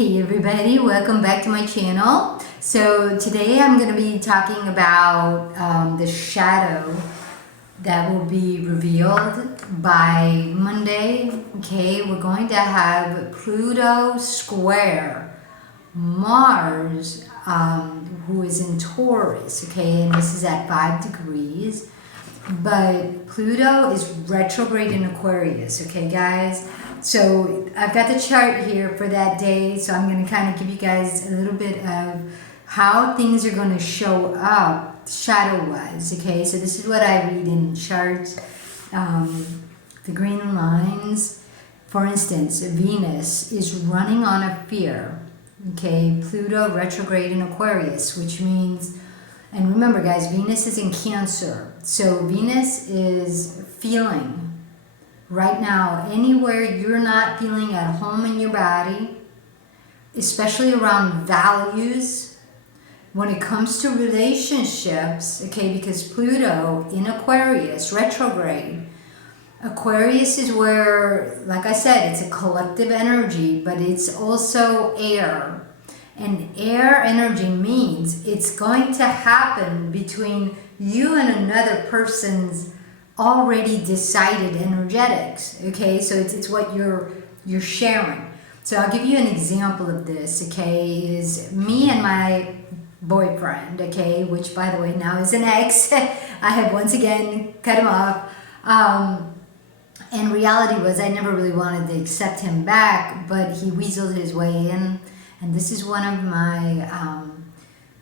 Hey everybody, welcome back to my channel. So today I'm going to be talking about the shadow that will be revealed by Monday. Okay, we're going to have Pluto square Mars, who is in Taurus. Okay, and this is at 5 degrees. But Pluto is retrograde in Aquarius. Okay, guys. So I've got the chart here for that day, so I'm going to kind of give you guys a little bit of how things are going to show up shadow-wise, okay? So this is what I read in charts, the green lines. For instance, Venus is running on a fear, okay? Pluto retrograde in Aquarius, which means, and remember guys, Venus is in Cancer. So Venus is feeling. Right now, anywhere you're not feeling at home in your body, especially around values, when it comes to relationships, okay, because Pluto in Aquarius, retrograde, Aquarius is where, like I said, it's a collective energy, but it's also air. And air energy means it's going to happen between you and another person's already decided energetics, okay? So it's what you're sharing. So I'll give you an example of this, okay? Is me and my boyfriend, okay, which by the way now is an ex. I have once again cut him off. And reality was I never really wanted to accept him back, but he weaseled his way in. And this is one of my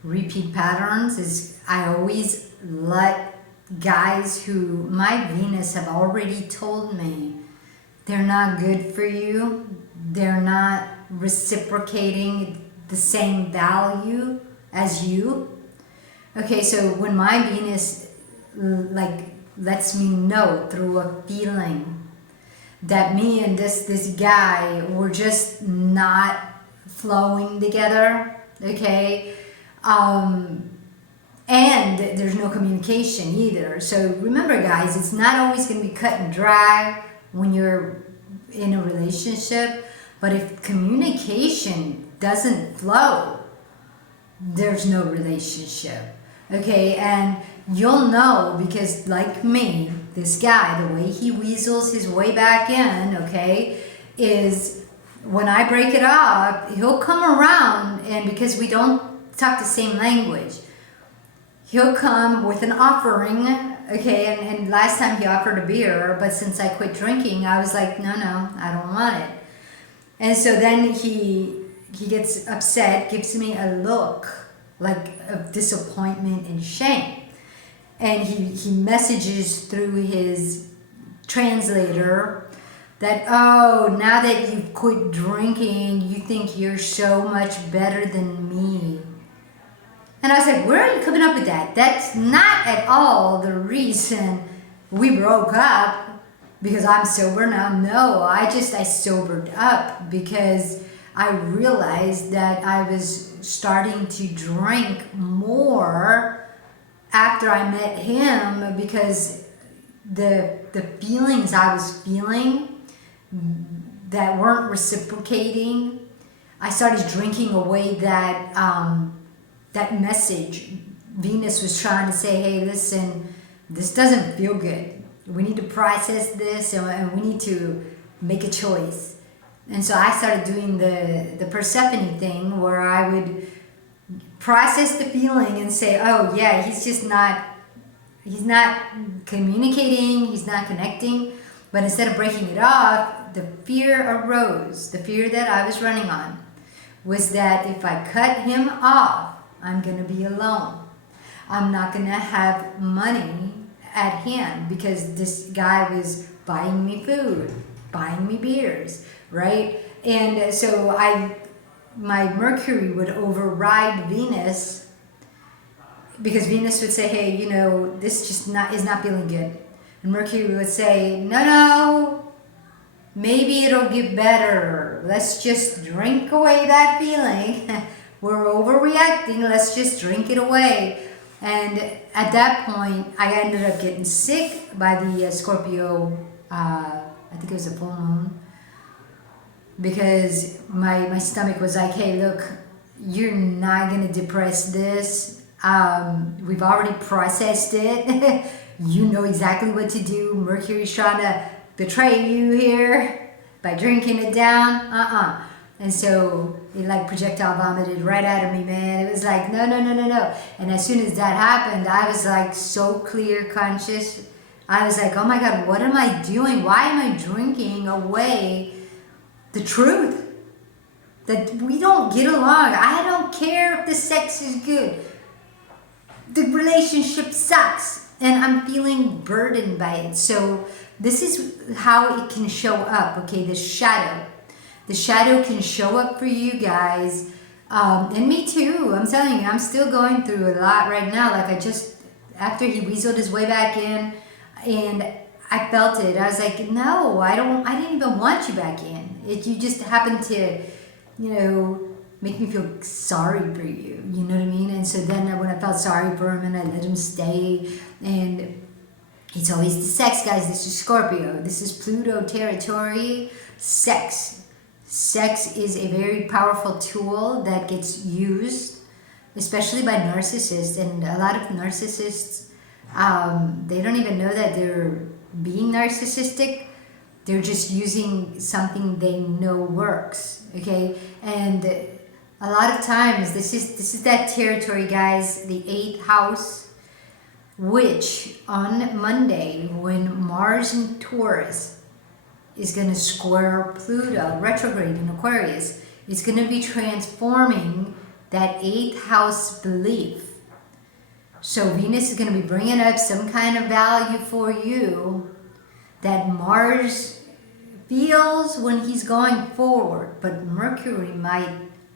repeat patterns, is I always let guys who my Venus have already told me they're not good for you, they're not reciprocating the same value as you. Okay, so when my Venus like lets me know through a feeling that me and this guy were just not flowing together, okay, and there's no communication either. So remember guys, it's not always going to be cut and dry when you're in a relationship, but if communication doesn't flow, there's no relationship, okay? And you'll know because like me, this guy, the way he weasels his way back in, okay, is when I break it up, he'll come around, and because we don't talk the same language, he'll come with an offering, okay, and last time he offered a beer, but since I quit drinking, I was like, no, I don't want it. And so then he gets upset, gives me a look like of disappointment and shame. And he messages through his translator that, oh, now that you've quit drinking, you think you're so much better than me. And I was like, where are you coming up with that? That's not at all the reason we broke up, because I'm sober now. No, I sobered up because I realized that I was starting to drink more after I met him, because the feelings I was feeling that weren't reciprocating, I started drinking away that that message. Venus was trying to say, hey, listen, this doesn't feel good. We need to process this, and we need to make a choice. And so I started doing the Persephone thing, where I would process the feeling and say, oh yeah, he's not communicating, he's not connecting. But instead of breaking it off, the fear arose. The fear that I was running on was that if I cut him off, I'm going to be alone. I'm not going to have money at hand because this guy was buying me food, buying me beers, right? And so my Mercury would override Venus, because Venus would say, hey, you know, this just is not feeling good. And Mercury would say, no, maybe it'll get better. Let's just drink away that feeling. We're overreacting. Let's just drink it away. And at that point, I ended up getting sick by the Scorpio, I think it was a full moon. because my stomach was like, hey, look, you're not going to depress this. We've already processed it. You know exactly what to do. Mercury's trying to betray you here by drinking it down. And so it like projectile vomited right out of me, man. It was like, no. And as soon as that happened, I was like so clear conscious. I was like, oh my God, what am I doing? Why am I drinking away the truth? That we don't get along. I don't care if the sex is good. The relationship sucks. And I'm feeling burdened by it. So this is how it can show up, okay? The shadow. The shadow can show up for you guys. And me too. I'm telling you, I'm still going through a lot right now. Like after he weaseled his way back in, and I felt it. I was like, no, I didn't even want you back in. You just happened to, make me feel sorry for you. You know what I mean? And so then when I felt sorry for him and I let him stay, and it's always the sex, guys. This is Scorpio. This is Pluto territory. Sex. Sex is a very powerful tool that gets used, especially by narcissists. And a lot of narcissists, they don't even know that they're being narcissistic. They're just using something they know works, okay? And a lot of times, this is that territory, guys, the 8th house, which on Monday, when Mars in Taurus is going to square Pluto retrograde in Aquarius, it's going to be transforming that 8th house belief. So Venus is going to be bringing up some kind of value for you that Mars feels when he's going forward, but Mercury might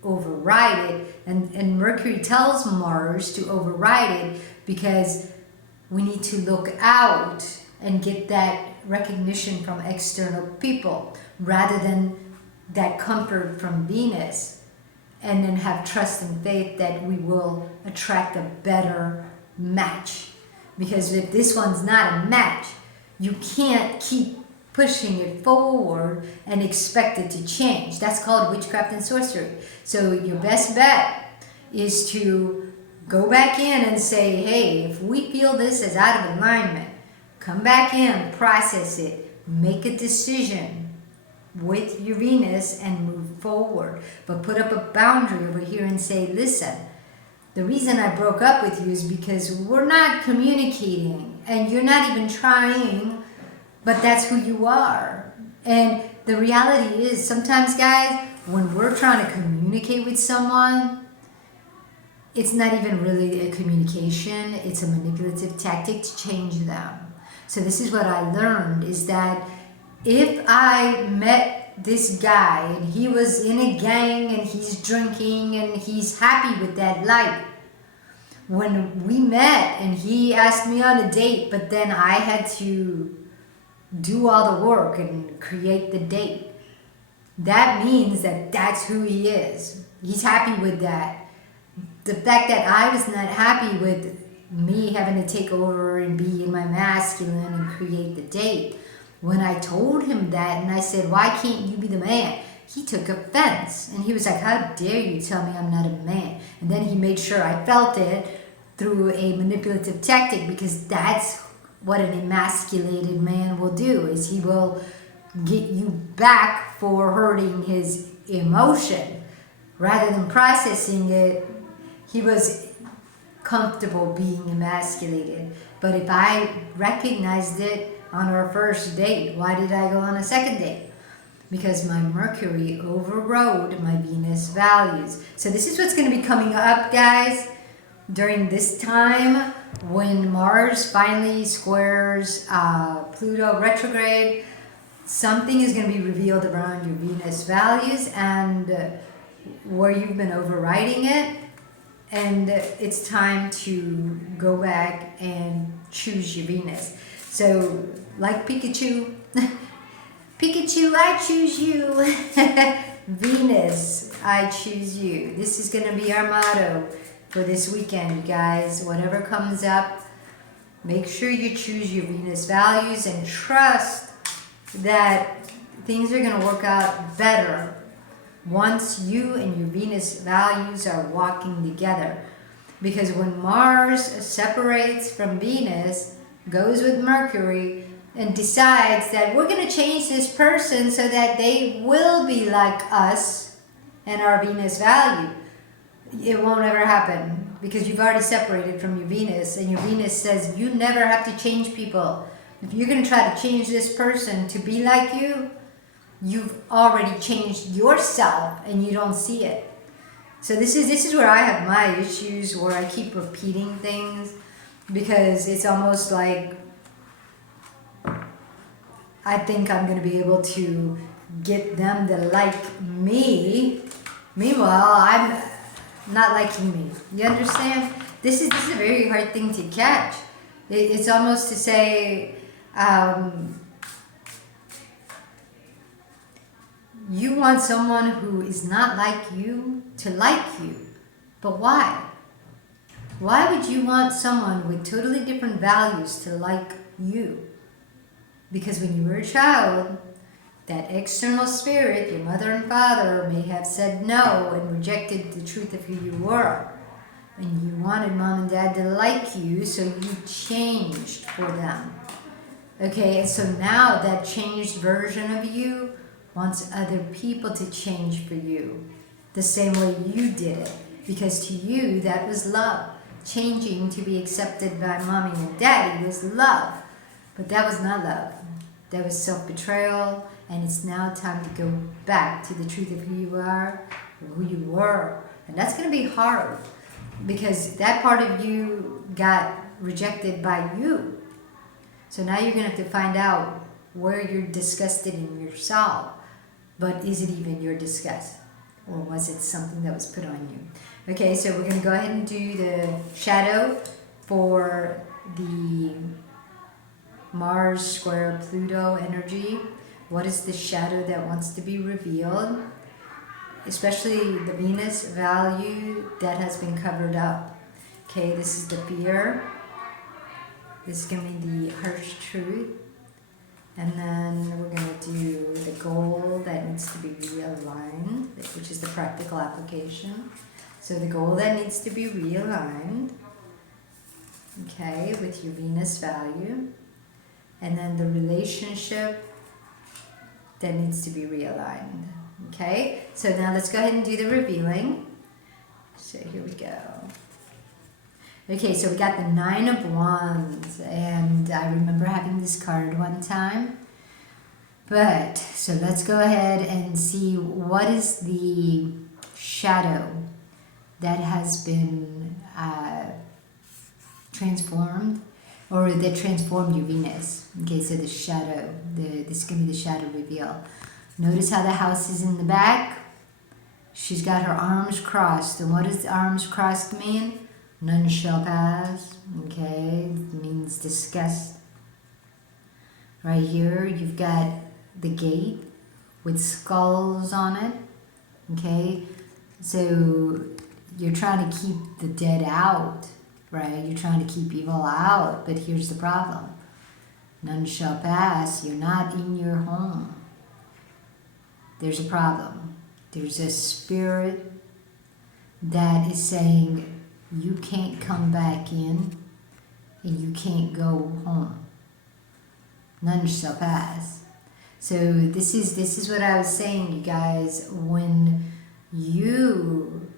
override it, and Mercury tells Mars to override it because we need to look out and get that recognition from external people rather than that comfort from Venus, and then have trust and faith that we will attract a better match. Because if this one's not a match, you can't keep pushing it forward and expect it to change. That's called witchcraft and sorcery. So your best bet is to go back in and say, hey, if we feel this is out of alignment, come back in, process it, make a decision with your Venus and move forward. But put up a boundary over here and say, listen, the reason I broke up with you is because we're not communicating and you're not even trying, but that's who you are. And the reality is sometimes, guys, when we're trying to communicate with someone, it's not even really a communication, it's a manipulative tactic to change them. So this is what I learned, is that if I met this guy and he was in a gang and he's drinking and he's happy with that life, when we met and he asked me on a date, but then I had to do all the work and create the date, that means that that's who he is. He's happy with that. The fact that I was not happy with me having to take over and be in my masculine and create the date, when I told him that and I said, why can't you be the man? He took offense and he was like, how dare you tell me I'm not a man? And then he made sure I felt it through a manipulative tactic, because that's what an emasculated man will do, is he will get you back for hurting his emotion. Rather than processing it, he was comfortable being emasculated. But if I recognized it on our first date, why did I go on a second date? Because my Mercury overrode my Venus values. So this is what's going to be coming up, guys, during this time when Mars finally squares Pluto retrograde. Something is going to be revealed around your Venus values and where you've been overriding it. And it's time to go back and choose your Venus. So, like Pikachu, Pikachu, I choose you. Venus, I choose you. This is going to be our motto for this weekend, you guys. Whatever comes up, make sure you choose your Venus values and trust that things are going to work out better once you and your Venus values are walking together. Because when Mars separates from Venus, goes with Mercury, and decides that we're going to change this person so that they will be like us and our Venus value, it won't ever happen, because you've already separated from your Venus, and your Venus says you never have to change people. If you're going to try to change this person to be like you, you've already changed yourself and you don't see it. So this is where I have my issues, where I keep repeating things, because it's almost like I think I'm going to be able to get them to like me. Meanwhile, I'm not liking me. You understand? This is a very hard thing to catch. It's almost to say, you want someone who is not like you to like you. But why? Why would you want someone with totally different values to like you? Because when you were a child, that external spirit, your mother and father, may have said no and rejected the truth of who you were. And you wanted mom and dad to like you, so you changed for them. Okay, and so now that changed version of you wants other people to change for you the same way you did it. Because to you, that was love. Changing to be accepted by mommy and daddy was love. But that was not love. That was self-betrayal, and it's now time to go back to the truth of who you are, or who you were. And that's going to be hard, because that part of you got rejected by you. So now you're going to have to find out where you're disgusted in yourself. But is it even your disgust? Or was it something that was put on you? Okay, so we're going to go ahead and do the shadow for the Mars square Pluto energy. What is the shadow that wants to be revealed? Especially the Venus value that has been covered up. Okay, this is the fear. This is going to be the harsh truth. And then we're going to do the goal that needs to be realigned, which is the practical application. So the goal that needs to be realigned, okay, with your Venus value. And then the relationship that needs to be realigned. Okay, so now let's go ahead and do the revealing. So here we go. Okay, so we got the 9 of Wands, and I remember having this card one time. But, so let's go ahead and see what is the shadow that has been transformed, or that transformed your Venus. Okay, so the shadow, this is going to be the shadow reveal. Notice how the house is in the back. She's got her arms crossed. And what does the arms crossed mean? None shall pass. Okay, it means disgust. Right here, you've got the gate with skulls on it. Okay, so you're trying to keep the dead out, right? You're trying to keep evil out, but here's the problem. None shall pass. You're not in your home. There's a problem. There's a spirit that is saying you can't come back in and you can't go home. None shall pass. So this is what I was saying, you guys. When you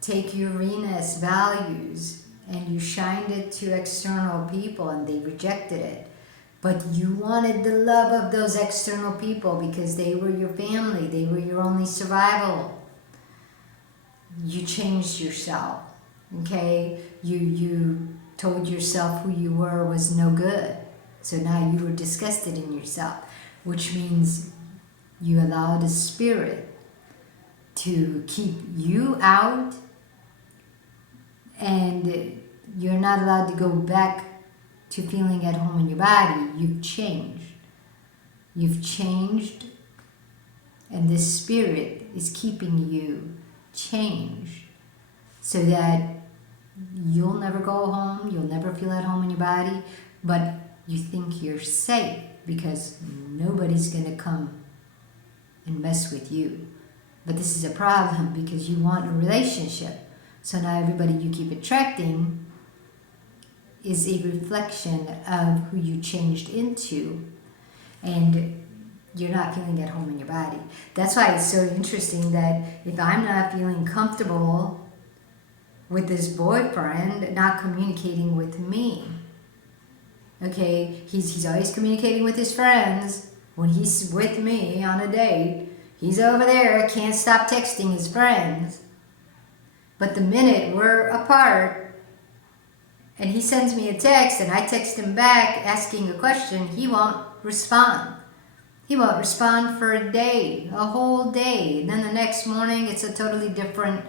take your Venus values and you shined it to external people and they rejected it, but you wanted the love of those external people because they were your family, they were your only survival. You changed yourself, okay? You told yourself who you were was no good. So now you were disgusted in yourself, which means you allowed a spirit to keep you out, and you're not allowed to go back to feeling at home in your body. You've changed. You've changed, and this spirit is keeping you changed so that you'll never go home, you'll never feel at home in your body, but you think you're safe because nobody's going to come and mess with you. But this is a problem because you want a relationship. So now everybody you keep attracting is a reflection of who you changed into. And you're not feeling at home in your body. That's why it's so interesting that if I'm not feeling comfortable with this boyfriend not communicating with me, okay, he's always communicating with his friends. When he's with me on a date, he's over there, can't stop texting his friends. But the minute we're apart and he sends me a text and I text him back asking a question, he won't respond. He won't respond for a day, a whole day. And then the next morning, it's a totally different,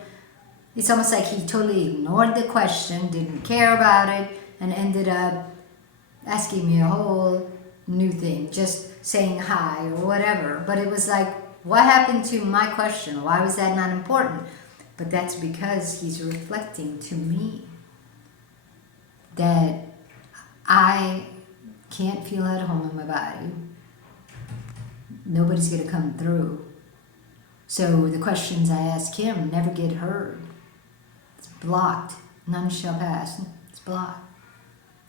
it's almost like he totally ignored the question, didn't care about it, and ended up asking me a whole new thing, just saying hi or whatever. But it was like, what happened to my question? Why was that not important? But that's because he's reflecting to me that I can't feel at home in my body. Nobody's going to come through. So the questions I ask him never get heard. It's blocked. None shall pass. It's blocked.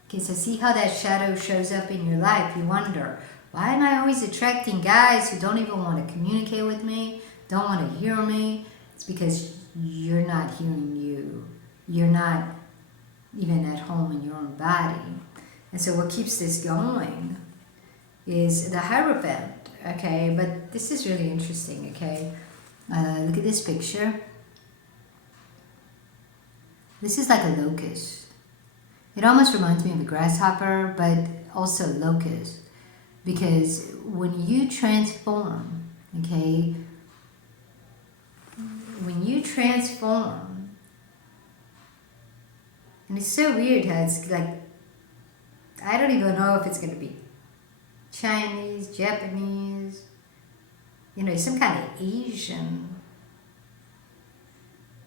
Okay, so see how that shadow shows up in your life. You wonder, why am I always attracting guys who don't even want to communicate with me, don't want to hear me? It's because you're not hearing you. You're not even at home in your own body. And so what keeps this going is the Hierophant. Okay, but this is really interesting, okay? Look at this picture. This is like a locust. It almost reminds me of a grasshopper, but also locust. Because when you transform, okay, when you transform, and it's so weird how it's like, I don't even know if it's going to be Chinese, Japanese, some kind of Asian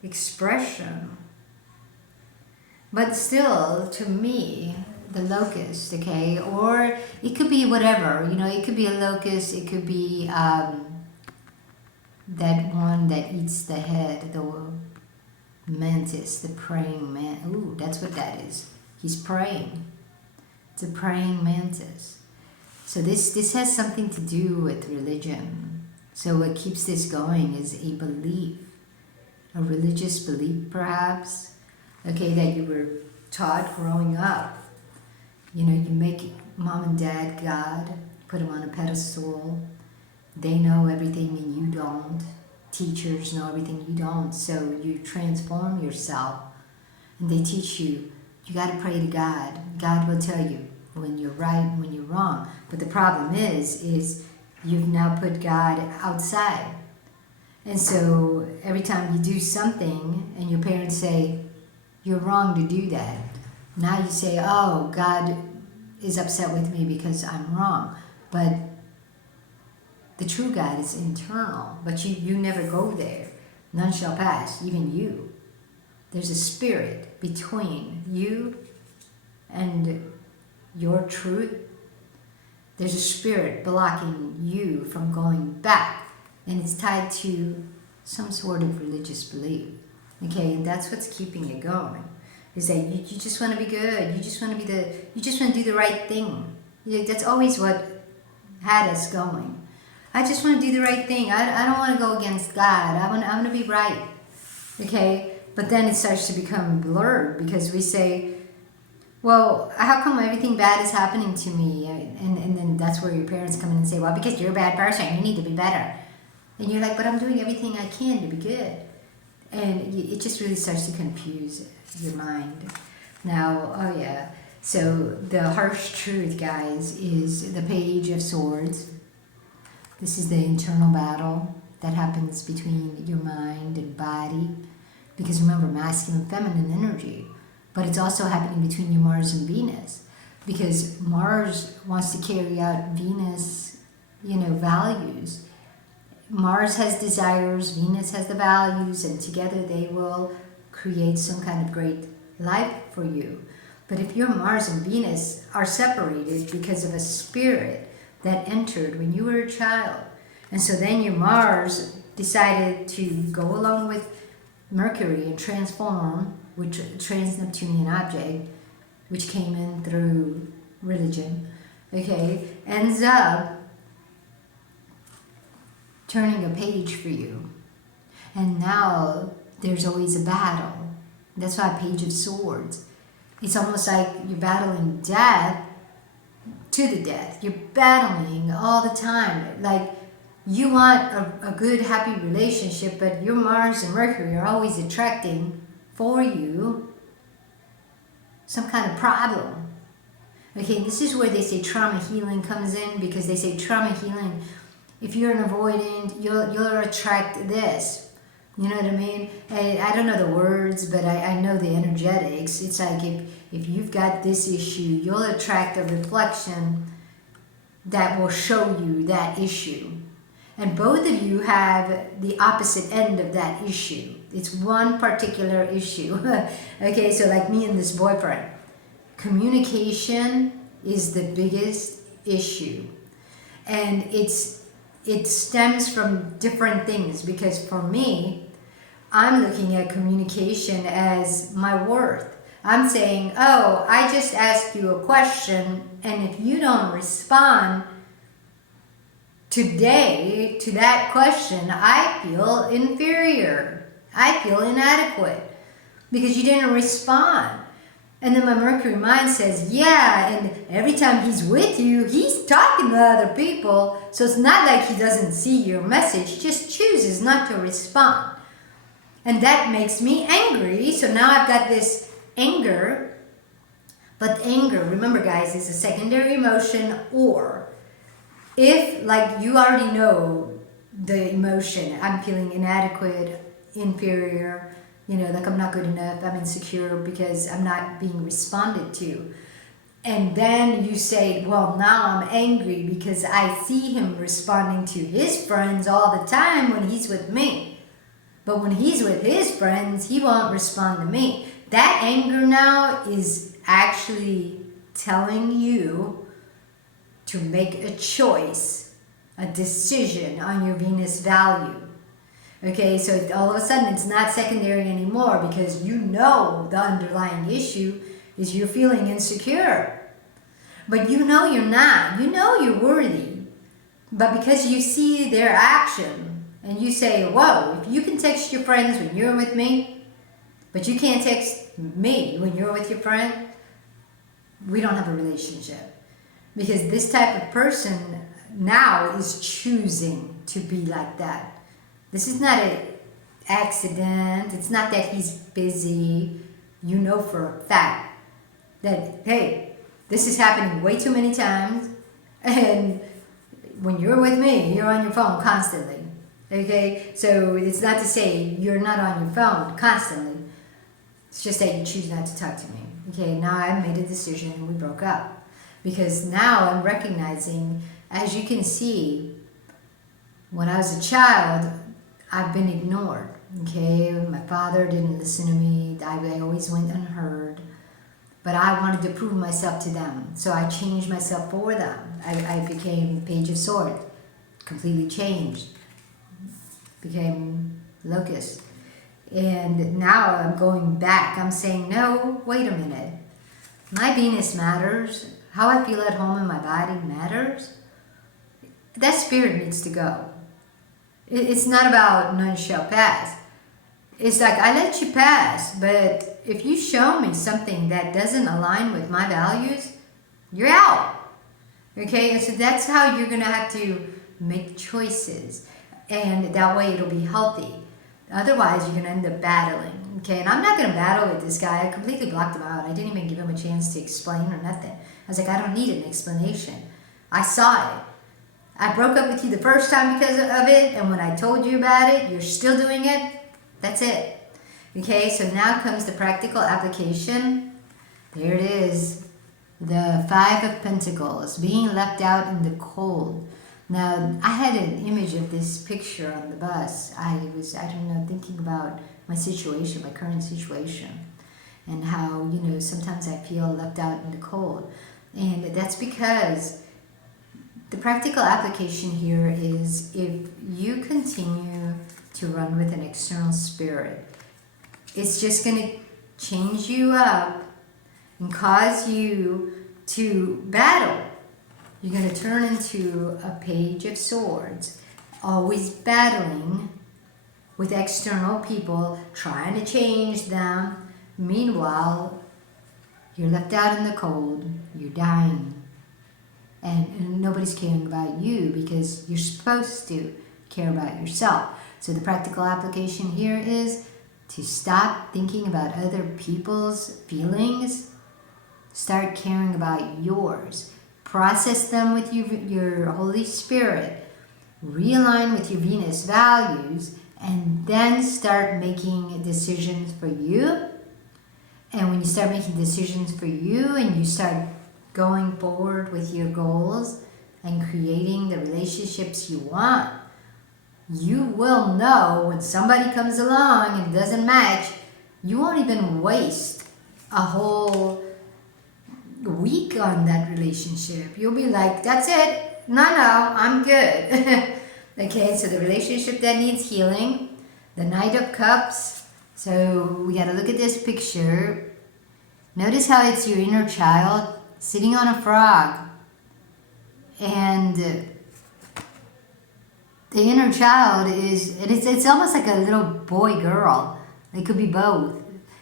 expression. But still, to me, the locust, okay, or it could be whatever, it could be a locust, it could be that one that eats the head, the mantis, the praying man. Ooh, that's what that is. He's praying. It's a praying mantis. So this has something to do with religion. So what keeps this going is a belief, a religious belief perhaps, okay, that you were taught growing up. You make mom and dad God, put them on a pedestal. They know everything and you don't. Teachers know everything you don't. So you transform yourself and they teach you, you got to pray to God. God will tell you when you're right and when you're wrong. But the problem is you've now put God outside. And so every time you do something and your parents say, you're wrong to do that, now you say, oh, God is upset with me because I'm wrong. But the true God is internal, but you never go there. None shall pass, even you. There's a spirit between you and your truth. There's a spirit blocking you from going back, and it's tied to some sort of religious belief. Okay, and that's what's keeping it going. Is that you just want to be good. You just want to do the right thing. That's always what had us going. I just want to do the right thing. I don't want to go against God. I want to be right. Okay, but then it starts to become blurred because we say, well, how come everything bad is happening to me? And then that's where your parents come in and say, well, because you're a bad person, you need to be better. And you're like, but I'm doing everything I can to be good. And it just really starts to confuse your mind. Now, oh yeah, so the harsh truth, guys, is the Page of Swords. This is the internal battle that happens between your mind and body. Because remember, masculine and feminine energy. But it's also happening between your Mars and Venus. Because Mars wants to carry out Venus, values. Mars has desires, Venus has the values, and together they will create some kind of great life for you. But if your Mars and Venus are separated because of a spirit that entered when you were a child, And so then your Mars decided to go along with Mercury and transform, which trans-Neptunian object, which came in through religion, okay, ends up turning a page for you. And now there's always a battle. That's why Page of Swords. It's almost like you're battling death to the death. You're battling all the time. Like, you want a good, happy relationship, but your Mars and Mercury are always attracting for you some kind of problem. Okay, this is where they say trauma healing comes in, because they say trauma healing, if you're an avoidant, you'll attract this. You know what I mean? I don't know the words, but I know the energetics. It's like if you've got this issue, you'll attract a reflection that will show you that issue. And both of you have the opposite end of that issue. It's one particular issue. Okay, so like me and this boyfriend. Communication is the biggest issue. And it stems from different things, because for me, I'm looking at communication as my worth. I'm saying, oh, I just asked you a question, and if you don't respond today to that question, I feel inferior. I feel inadequate because you didn't respond. And then my Mercury mind says, yeah, and every time he's with you, he's talking to other people. So it's not like he doesn't see your message. He just chooses not to respond. And that makes me angry. So now I've got this anger. But anger, remember guys, is a secondary emotion. Or if, like, you already know the emotion, I'm feeling inadequate, inferior, you know, like I'm not good enough, I'm insecure because I'm not being responded to. And then you say, well, now I'm angry because I see him responding to his friends all the time when he's with me. But when he's with his friends, he won't respond to me. That anger now is actually telling you to make a choice, a decision on your Venus value. Okay, so all of a sudden it's not secondary anymore, because you know the underlying issue is you're feeling insecure. But you know you're not. You know you're worthy. But because you see their action and you say, whoa, if you can text your friends when you're with me, but you can't text me when you're with your friend, we don't have a relationship. Because this type of person now is choosing to be like that. This is not an accident. It's not that he's busy. You know for a fact that, hey, this is happening way too many times. And when you're with me, you're on your phone constantly. Okay? So it's not to say you're not on your phone constantly. It's just that you choose not to talk to me. Okay? Now I've made a decision and we broke up. Because now I'm recognizing, as you can see, when I was a child, I've been ignored, okay? My father didn't listen to me. I always went unheard. But I wanted to prove myself to them. So I changed myself for them. I became Page of Swords. Completely changed. Became Locust. And now I'm going back. I'm saying, no, wait a minute. My Venus matters. How I feel at home in my body matters. That spirit needs to go. It's not about none shall pass. It's like, I let you pass, but if you show me something that doesn't align with my values, you're out. Okay, and so that's how you're going to have to make choices. And that way it'll be healthy. Otherwise, you're going to end up battling. Okay, and I'm not going to battle with this guy. I completely blocked him out. I didn't even give him a chance to explain or nothing. I was like, I don't need an explanation. I saw it. I broke up with you the first time because of it, and when I told you about it, you're still doing it. That's it. Okay, so now comes the practical application. There it is. The Five of Pentacles, being left out in the cold. Now, I had an image of this picture on the bus. I don't know, thinking about my situation, my current situation, and how, you know, sometimes I feel left out in the cold. And that's because The practical application here is if you continue to run with an external spirit, it's just going to change you up and cause you to battle. You're going to turn into a page of swords, always battling with external people, trying to change them. Meanwhile, you're left out in the cold, you're dying. And nobody's caring about you because you're supposed to care about yourself. So the practical application here is to stop thinking about other people's feelings. Start caring about yours. Process them with your Holy Spirit. Realign with your Venus values. And then start making decisions for you. And when you start making decisions for you and you start going forward with your goals and creating the relationships you want, you will know when somebody comes along and doesn't match. You won't even waste a whole week on that relationship. You'll be like, that's it. No, I'm good. Okay, so the relationship that needs healing, the Knight of Cups. So we got to look at this picture. Notice how it's your inner child sitting on a frog. And the inner child is, it's almost like a little boy girl. It could be both.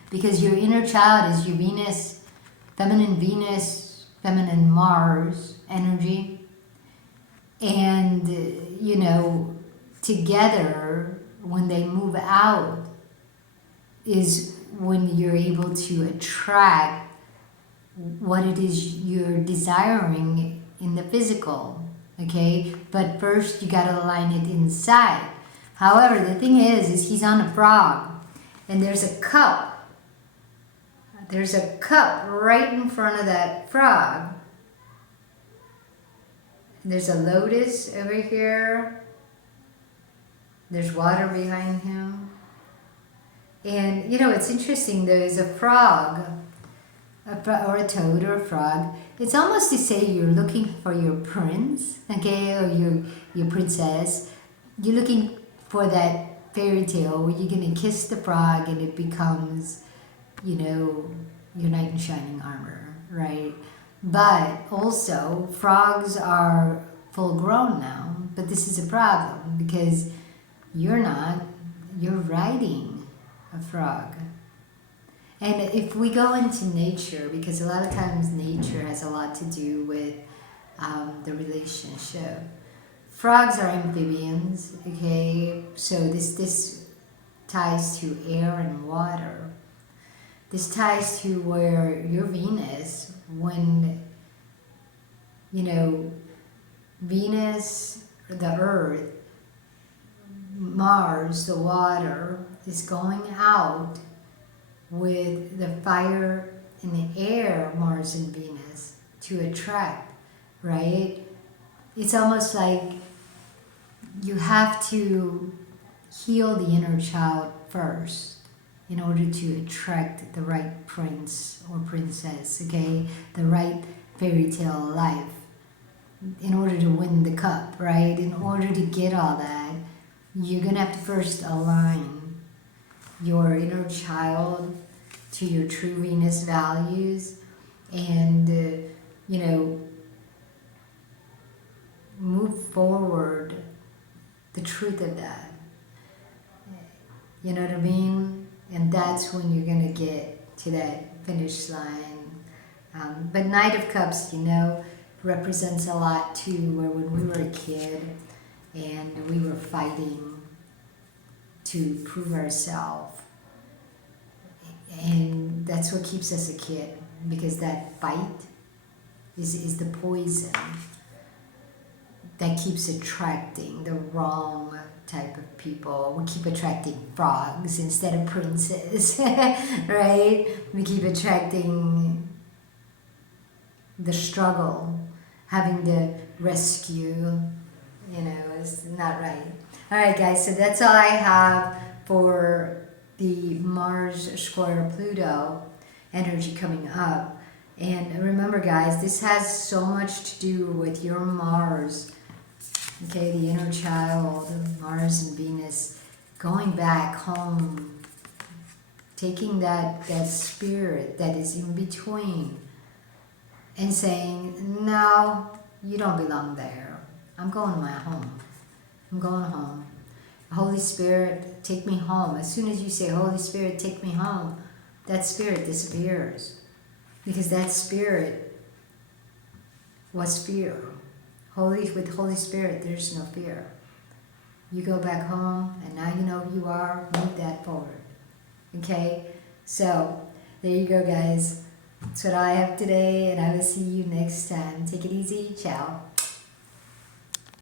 Because your inner child is your Venus, feminine Mars energy. And, together, when they move out, is when you're able to attract what it is you're desiring in the physical, okay? But first, you got to align it inside. However, the thing is he's on a frog, and there's a cup. There's a cup right in front of that frog. There's a lotus over here. There's water behind him. And, it's interesting. There's a frog, or a toad or a frog. It's almost to say you're looking for your prince, okay, or your princess. You're looking for that fairy tale where you're going to kiss the frog and it becomes, your knight in shining armor, right? But also, frogs are full grown now. But this is a problem because you're riding a frog. And if we go into nature, because a lot of times nature has a lot to do with the relationship. Frogs are amphibians, okay? So this ties to air and water. This ties to where your Venus, when, Venus, the earth, Mars, the water, is going out with the fire and the air, Mars and Venus, to attract, right? It's almost like you have to heal the inner child first in order to attract the right prince or princess, okay? The right fairy tale life. In order to win the cup, right? In order to get all that, you're going to have to first align your inner child to your true Venus values and, move forward the truth of that. You know what I mean? And that's when you're going to get to that finish line. But Knight of Cups, represents a lot too, where when we were a kid and we were fighting to prove ourselves. And that's what keeps us a kid, because that fight is the poison that keeps attracting the wrong type of people. We keep attracting frogs instead of princes, right? We keep attracting the struggle, having to rescue, it's not right. All right, guys, so that's all I have for the Mars square Pluto energy coming up. And remember, guys, this has so much to do with your Mars. Okay, the inner child, Mars and Venus, going back home, taking that spirit that is in between and saying, no, you don't belong there. I'm going to my home. I'm going home. Holy Spirit, take me home. As soon as you say, Holy Spirit, take me home, that spirit disappears. Because that spirit was fear. With Holy Spirit, there's no fear. You go back home, and now you know who you are. Move that forward. Okay? So, there you go, guys. That's what I have today, and I will see you next time. Take it easy. Ciao.